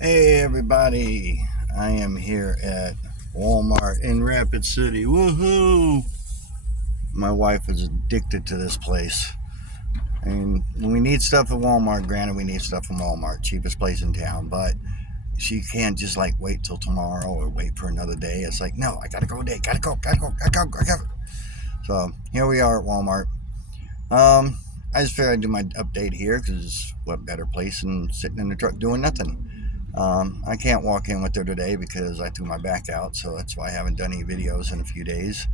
Hey everybody, I am here at Walmart in Rapid City. Woohoo! My wife is addicted to this place. And when we need stuff at Walmart, granted we need stuff from Walmart, cheapest place in town, but she can't just like wait till tomorrow or wait for another day. It's like, no, I gotta go today, gotta go. So here we are at Walmart. I just figured I'd do my update here because what better place than sitting in the truck doing nothing. I can't walk in with her today because I threw my back out, so that's why I haven't done any videos in a few days.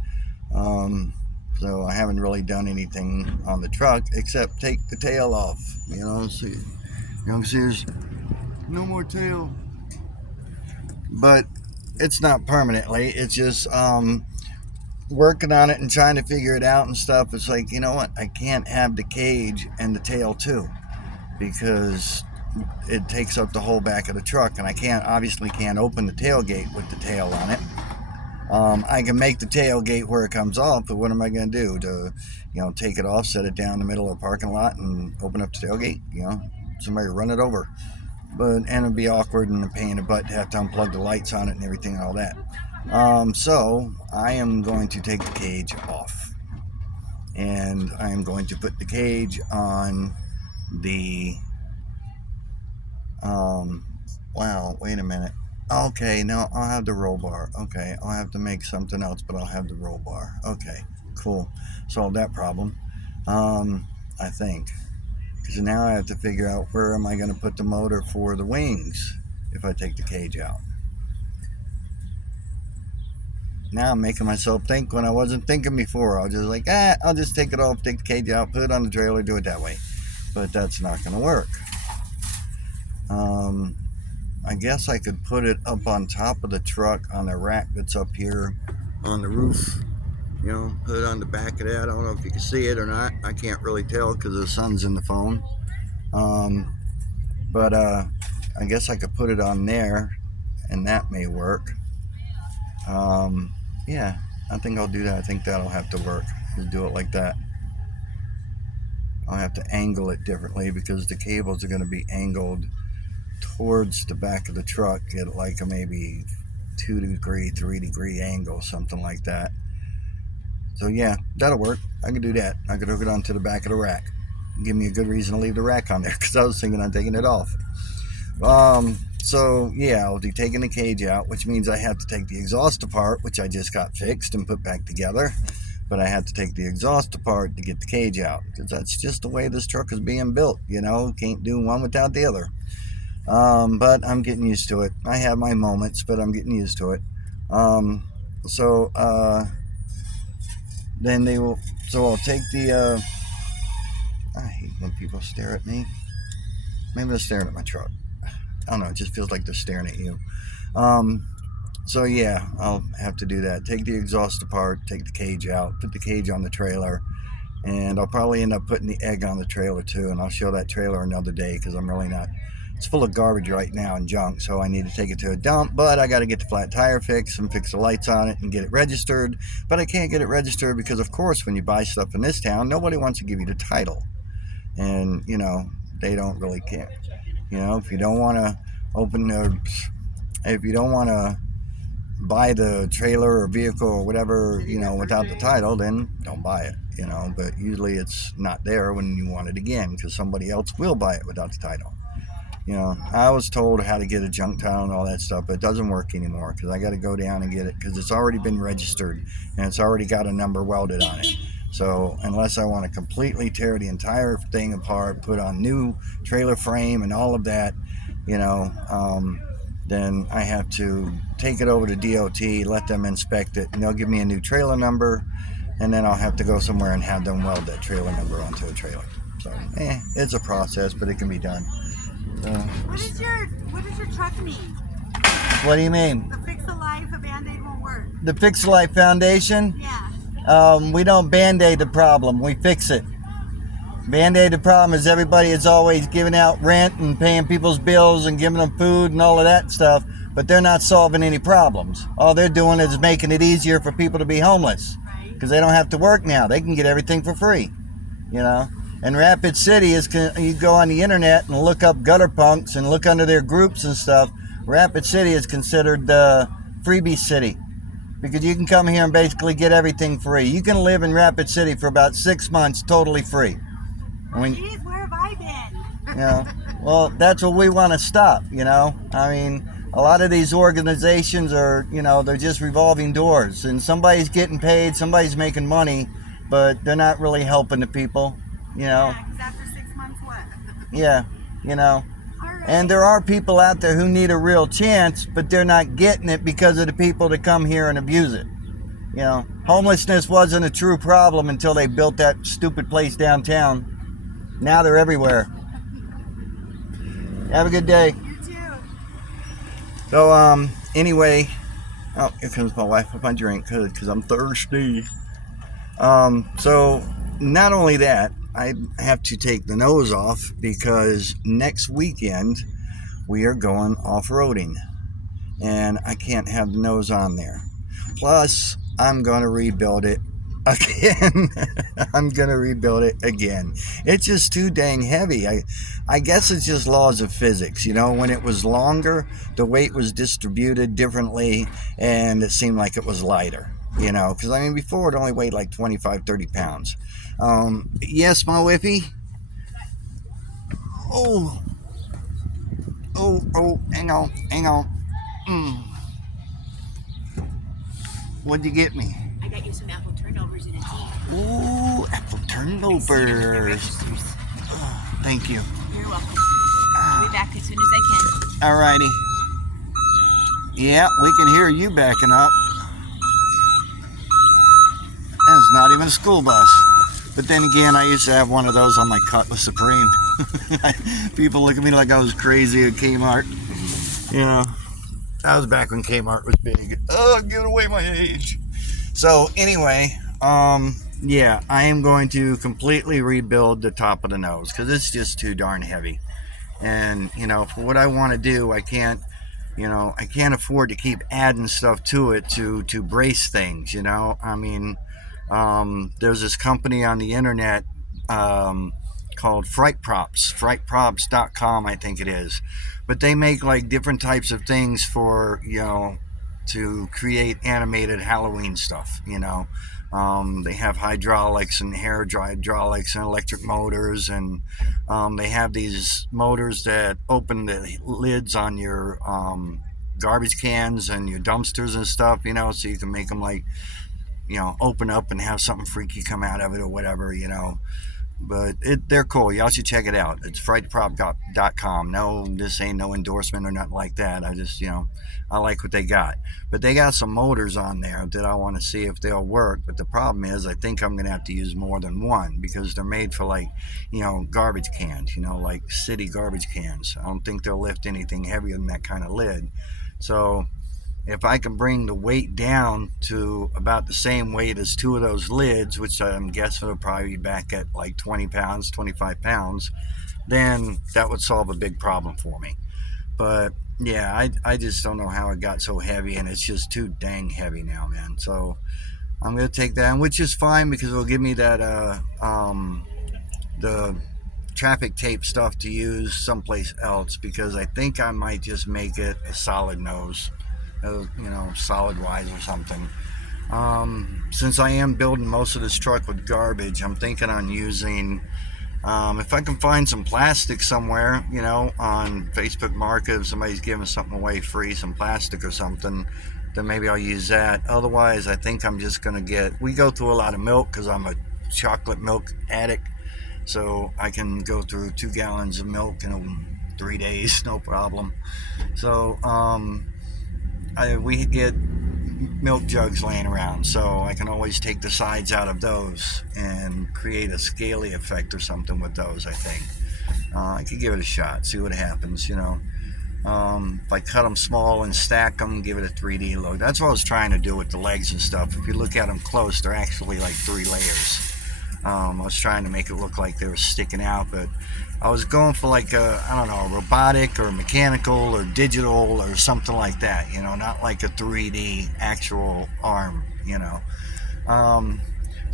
So I haven't really done anything on the truck except take the tail off. See, there's no more tail, but it's not permanently. It's just working on it and trying to figure it out and stuff. It's like, you know what? I can't have the cage and the tail too because it takes up the whole back of the truck, and I obviously can't open the tailgate with the tail on it. I can make the tailgate where it comes off, but what am I going to do? Take it off, set it down in the middle of the parking lot, and open up the tailgate? Somebody run it over. And it'd be awkward and a pain in the butt to have to unplug the lights on it and everything and all that. So I am going to take the cage off, and I am going to put the cage on the wow, wait a minute. Okay, no, I'll have the roll bar. Okay, I'll have to make something else, but I'll have the roll bar. Okay, cool. Solved that problem. I think. Because now I have to figure out where am I going to put the motor for the wings if I take the cage out. Now I'm making myself think when I wasn't thinking before. I was just like, I'll just take it off, take the cage out, put it on the trailer, do it that way. But that's not going to work. I guess I could put it up on top of the truck on the rack that's up here on the roof. Put it on the back of that. I don't know if you can see it or not. I can't really tell because the sun's in the phone. But I guess I could put it on there, and that may work. Yeah, I think I'll do that. I think that'll have to work. Just do it like that. I'll have to angle it differently because the cables are going to be angled towards the back of the truck at like a maybe 2-degree, 3-degree angle, something like that. So yeah, that'll work. I can do that. I could hook it onto the back of the rack. Give me a good reason to leave the rack on there because I was thinking on taking it off. So yeah, I'll be taking the cage out, which means I have to take the exhaust apart, which I just got fixed and put back together. But I have to take the exhaust apart to get the cage out because that's just the way this truck is being built. Can't do one without the other. But I'm getting used to it. I have my moments, but I'm getting used to it. Then they will. So I'll take the. I hate when people stare at me. Maybe they're staring at my truck. I don't know. It just feels like they're staring at you. So yeah, I'll have to do that. Take the exhaust apart, take the cage out, put the cage on the trailer, and I'll probably end up putting the egg on the trailer too. And I'll show that trailer another day because I'm really not. It's full of garbage right now and junk, so I need to take it to a dump, but I got to get the flat tire fixed and fix the lights on it and get it registered. But I can't get it registered because, of course, when you buy stuff in this town, nobody wants to give you the title. And, they don't really care. If you don't want to if you don't want to buy the trailer or vehicle or whatever, without the title, then don't buy it, But usually it's not there when you want it again because somebody else will buy it without the title. I was told how to get a junk title and all that stuff, but it doesn't work anymore because I got to go down and get it because it's already been registered and it's already got a number welded on it. So unless I want to completely tear the entire thing apart, put on new trailer frame and all of that, then I have to take it over to DOT, let them inspect it, and they'll give me a new trailer number, and then I'll have to go somewhere and have them weld that trailer number onto a trailer. So, it's a process, but it can be done. What does your truck need? What do you mean? The Fix-A-Life, a Band-Aid won't work. The Fix-A-Life Foundation? Yeah. We don't Band-Aid the problem, we fix it. Band-Aid the problem is everybody is always giving out rent and paying people's bills and giving them food and all of that stuff, but they're not solving any problems. All they're doing is making it easier for people to be homeless because they don't have to work now. They can get everything for free, And Rapid City is, you go on the internet and look up gutter punks and look under their groups and stuff. Rapid City is considered the freebie city because you can come here and basically get everything free. You can live in Rapid City for about 6 months totally free. I mean, Jeez, where have I been? you know, well, that's what we want to stop, you know. I mean, a lot of these organizations are, you know, they're just revolving doors, and somebody's getting paid, somebody's making money, but they're not really helping the people, you know. Yeah, 'cause after 6 months, what? Yeah, you know. All right. And there are people out there who need a real chance, but they're not getting it because of the people that come here and abuse it. You know, homelessness wasn't a true problem until they built that stupid place downtown. Now they're everywhere. Have a good day. You too. So, anyway, oh, here comes my wife with my drink because I'm thirsty. So, not only that, I have to take the nose off because next weekend we are going off-roading and I can't have the nose on there. Plus, I'm going to rebuild it again. I'm going to rebuild it again. It's just too dang heavy. I guess it's just laws of physics. You know, when it was longer, the weight was distributed differently and it seemed like it was lighter. You know, because I mean, before it only weighed like 25, 30 pounds. Yes, my whippy. Oh, hang on. What'd you get me? I got you some apple turnovers in a tea. Ooh, apple turnovers. Oh, thank you. You're welcome. I'll be back as soon as I can. Alrighty. Yeah, we can hear you backing up. And it's not even a school bus. But then again, I used to have one of those on my Cutlass Supreme. People look at me like I was crazy at Kmart. You know, that was back when Kmart was big. Oh, give away my age. So anyway, yeah, I am going to completely rebuild the top of the nose because it's just too darn heavy. And, you know, for what I want to do, I can't afford to keep adding stuff to it to brace things, you know. I mean, there's this company on the internet called Fright Props, frightprops.com, I think it is. But they make like different types of things for, you know, to create animated Halloween stuff, you know. They have hydraulics and hair hydraulics and electric motors, and they have these motors that open the lids on your garbage cans and your dumpsters and stuff, you know, so you can make them like, you know, open up and have something freaky come out of it or whatever, you know. But they're cool. Y'all should check it out. It's frightprop.com. No, this ain't no endorsement or nothing like that. I just, you know, I like what they got. But they got some motors on there that I want to see if they'll work. But the problem is I think I'm going to have to use more than one because they're made for like, you know, garbage cans, you know, like city garbage cans. I don't think they'll lift anything heavier than that kind of lid. So if I can bring the weight down to about the same weight as two of those lids, which I'm guessing will probably be back at like 20 pounds, 25 pounds, then that would solve a big problem for me. But yeah, I just don't know how it got so heavy, and it's just too dang heavy now, man. So I'm going to take that, which is fine because it'll give me that, the traffic tape stuff to use someplace else, because I think I might just make it a solid nose. You know, solid wise or something. Since I am building most of this truck with garbage, I'm thinking on using, if I can find some plastic somewhere, you know, on Facebook Market, if somebody's giving something away free, some plastic or something, then maybe I'll use that. Otherwise, I think I'm just going to we go through a lot of milk because I'm a chocolate milk addict, so I can go through 2 gallons of milk in 3 days, no problem. So, we get milk jugs laying around, so I can always take the sides out of those and create a scaly effect or something with those, I think. I could give it a shot, see what happens, you know. If I cut them small and stack them, give it a 3D look. That's what I was trying to do with the legs and stuff. If you look at them close, they're actually like 3 layers. I was trying to make it look like they were sticking out, but I was going for like a, I don't know, robotic or mechanical or digital or something like that, you know, not like a 3D actual arm, you know.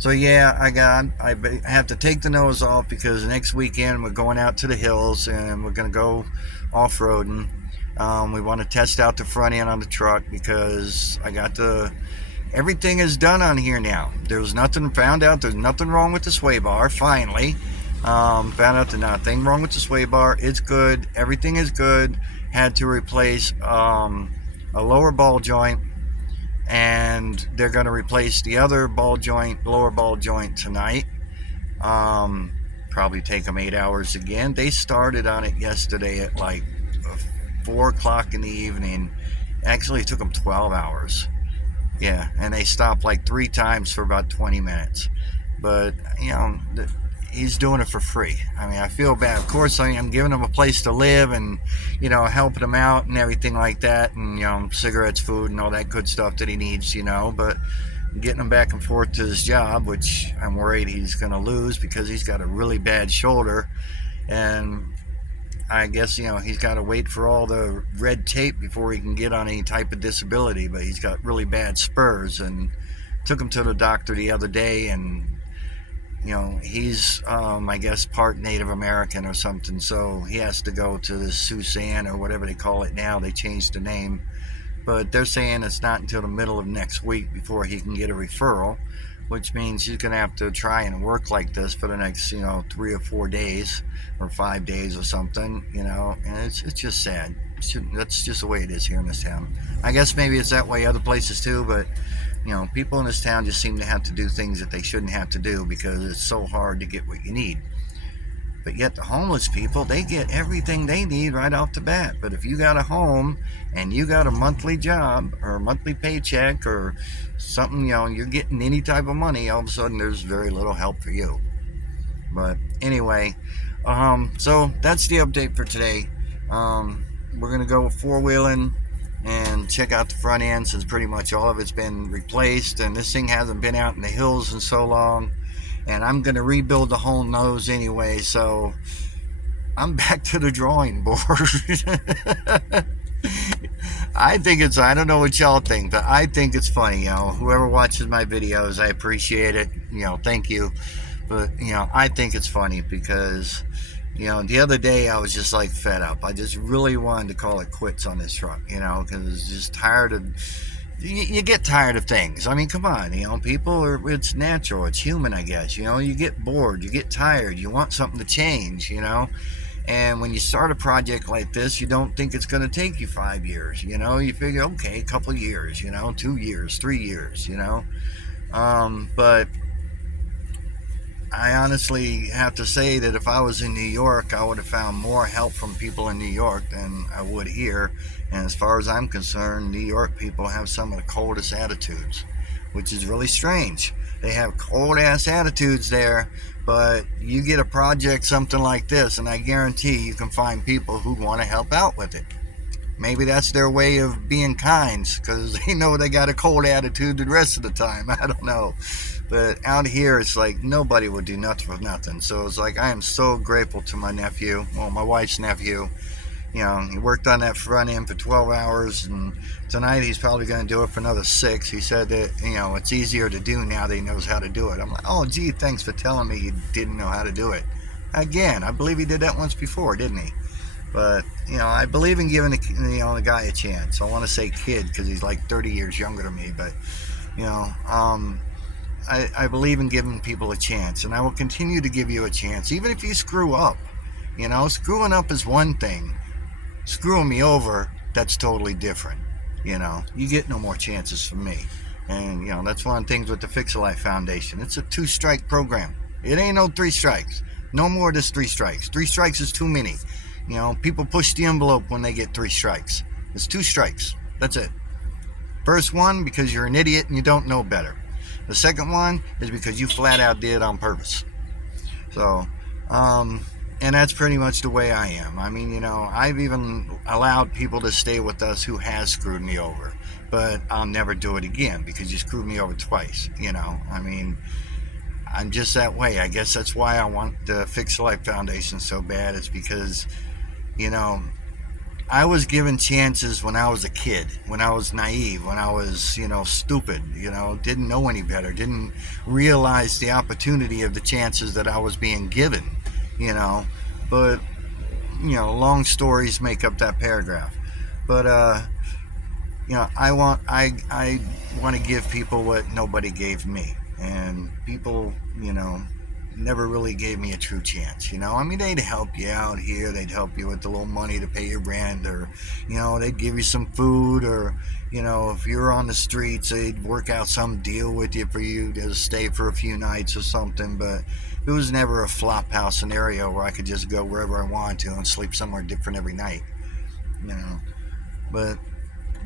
So yeah, I have to take the nose off because next weekend we're going out to the hills and we're gonna go off-roading. We want to test out the front end on the truck because everything is done on here now. There's nothing wrong with the sway bar. Finally, found out there's nothing wrong with the sway bar. It's good. Everything is good. Had to replace a lower ball joint, and they're going to replace the other lower ball joint tonight. Probably take them 8 hours again. They started on it yesterday at like 4 o'clock in the evening. Actually, it took them 12 hours. Yeah, and they stopped like 3 times for about 20 minutes. But, he's doing it for free. I mean, I feel bad. Of course, I'm giving him a place to live and, helping him out and everything like that. And, cigarettes, food, and all that good stuff that he needs, but getting him back and forth to his job, which I'm worried he's going to lose because he's got a really bad shoulder. And I guess, he's got to wait for all the red tape before he can get on any type of disability, but he's got really bad spurs. And took him to the doctor the other day, and, he's, I guess, part Native American or something, so he has to go to the Susan or whatever they call it now. They changed the name, but they're saying it's not until the middle of next week before he can get a referral, which means he's going to have to try and work like this for the next, 3 or 4 days or 5 days or something, and it's just sad. That's just the way it is here in this town. I guess maybe it's that way other places too, but, people in this town just seem to have to do things that they shouldn't have to do because it's so hard to get what you need. But yet the homeless people, they get everything they need right off the bat. But if you got a home and you got a monthly job or a monthly paycheck or something, you're getting any type of money, all of a sudden there's very little help for you. But anyway, so that's the update for today. We're going to go four-wheeling and check out the front end since pretty much all of it's been replaced. And this thing hasn't been out in the hills in so long. And I'm going to rebuild the whole nose anyway, so I'm back to the drawing board. I don't know what y'all think, but I think it's funny, whoever watches my videos, I appreciate it, thank you. But, I think it's funny because, the other day I was just like fed up. I just really wanted to call it quits on this truck, because I was just tired of... You get tired of things. I mean, come on, it's natural, it's human, I guess. You get bored, you get tired, you want something to change, and when you start a project like this, you don't think it's going to take you 5 years, you figure, okay, a couple years, 2 years, 3 years, but I honestly have to say that if I was in New York, I would have found more help from people in New York than I would here. And as far as I'm concerned, New York people have some of the coldest attitudes, which is really strange. They have cold-ass attitudes there, but you get a project, something like this, and I guarantee you can find people who want to help out with it. Maybe that's their way of being kind, because they know they got a cold attitude the rest of the time. I don't know. But out here, it's like nobody would do nothing for nothing. So it's like I am so grateful to my nephew, my wife's nephew. He worked on that front end for 12 hours, and tonight he's probably going to do it for another 6. He said that, it's easier to do now that he knows how to do it. I'm like, oh, gee, thanks for telling me you didn't know how to do it. Again, I believe he did that once before, didn't he? But, I believe in giving the guy a chance. I want to say kid because he's like 30 years younger than me, but, I believe in giving people a chance, and I will continue to give you a chance, even if you screw up. Screwing up is one thing. Screwing me over, that's totally different. You get no more chances from me. And, that's one of the things with the Fix a Life Foundation. It's a 2-strike program. It ain't no 3 strikes. No more than 3 strikes. 3 strikes is too many. People push the envelope when they get 3 strikes. It's 2 strikes. That's it. First one, because you're an idiot and you don't know better. The second one is because you flat out did it on purpose. So, and that's pretty much the way I am. I mean, I've even allowed people to stay with us who has screwed me over. But I'll never do it again because you screwed me over twice, I mean, I'm just that way. I guess that's why I want the Fix a Life Foundation so bad. It's because, I was given chances when I was a kid, when I was naive, when I was, stupid, didn't know any better, didn't realize the opportunity of the chances that I was being given, but, long stories make up that paragraph. But, I want to give people what nobody gave me. And people, never really gave me a true chance. They'd help you out here, they'd help you with a little money to pay your rent, or they'd give you some food, or if you're on the streets, they'd work out some deal with you for you to stay for a few nights or something. But it was never a flop house scenario where I could just go wherever I wanted to and sleep somewhere different every night. But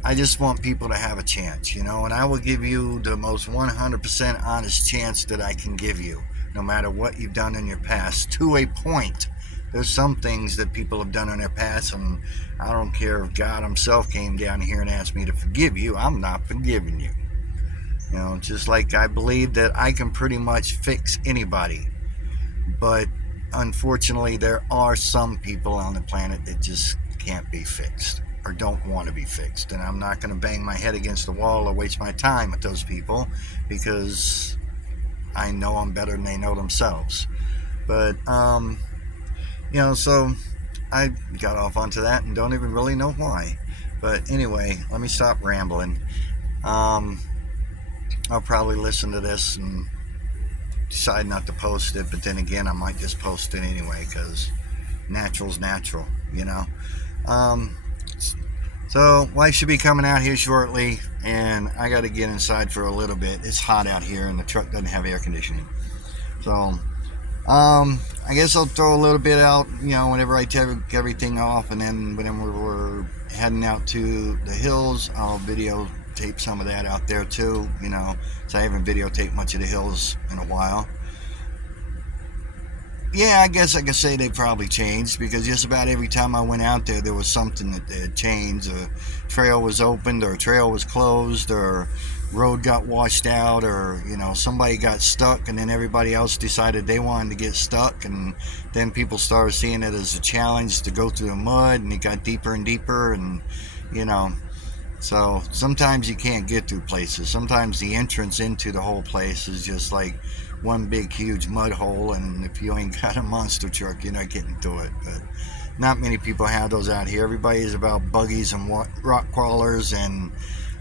I just want people to have a chance, and I will give you the most 100% honest chance that I can give you, no matter what you've done in your past, to a point. There's some things that people have done in their past, and I don't care if God himself came down here and asked me to forgive you, I'm not forgiving you. Just like I believe that I can pretty much fix anybody. But unfortunately, there are some people on the planet that just can't be fixed, or don't want to be fixed. And I'm not going to bang my head against the wall or waste my time with those people, because I know I'm better than they know themselves. But, so I got off onto that and don't even really know why. But anyway, let me stop rambling. I'll probably listen to this and decide not to post it, but then again, I might just post it anyway, because natural's natural, So wife should be coming out here shortly, and I got to get inside for a little bit. It's hot out here, and the truck doesn't have air conditioning. So I guess I'll throw a little bit out, whenever I take everything off, and then whenever we're heading out to the hills, I'll videotape some of that out there too, so I haven't videotaped much of the hills in a while. Yeah, I guess I could say they probably changed, because just about every time I went out there was something that had changed. A trail was opened, or a trail was closed, or road got washed out, or somebody got stuck, and then everybody else decided they wanted to get stuck, and then people started seeing it as a challenge to go through the mud, and it got deeper and deeper, and so sometimes you can't get through places. Sometimes the entrance into the whole place is just like one big huge mud hole, and if you ain't got a monster truck, you're not getting through it. But not many people have those out here. Everybody is about buggies and rock crawlers and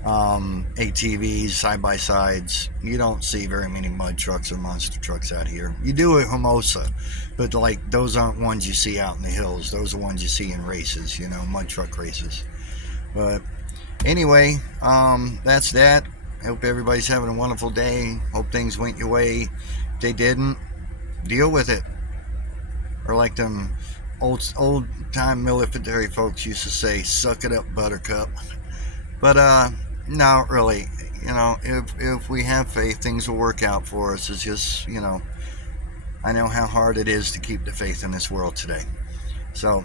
ATVs, side-by-sides. You don't see very many mud trucks or monster trucks out here. You do at Hermosa, but those aren't ones you see out in the hills. Those are ones you see in races, mud truck races. But anyway, that's that. I hope everybody's having a wonderful day. Hope things went your way. If they didn't, deal with it. Or like them old time military folks used to say, suck it up, buttercup. But no, really, if we have faith, things will work out for us. It's just, I know how hard it is to keep the faith in this world today. So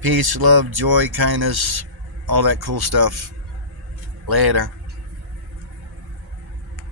peace, love, joy, kindness, all that cool stuff. Later.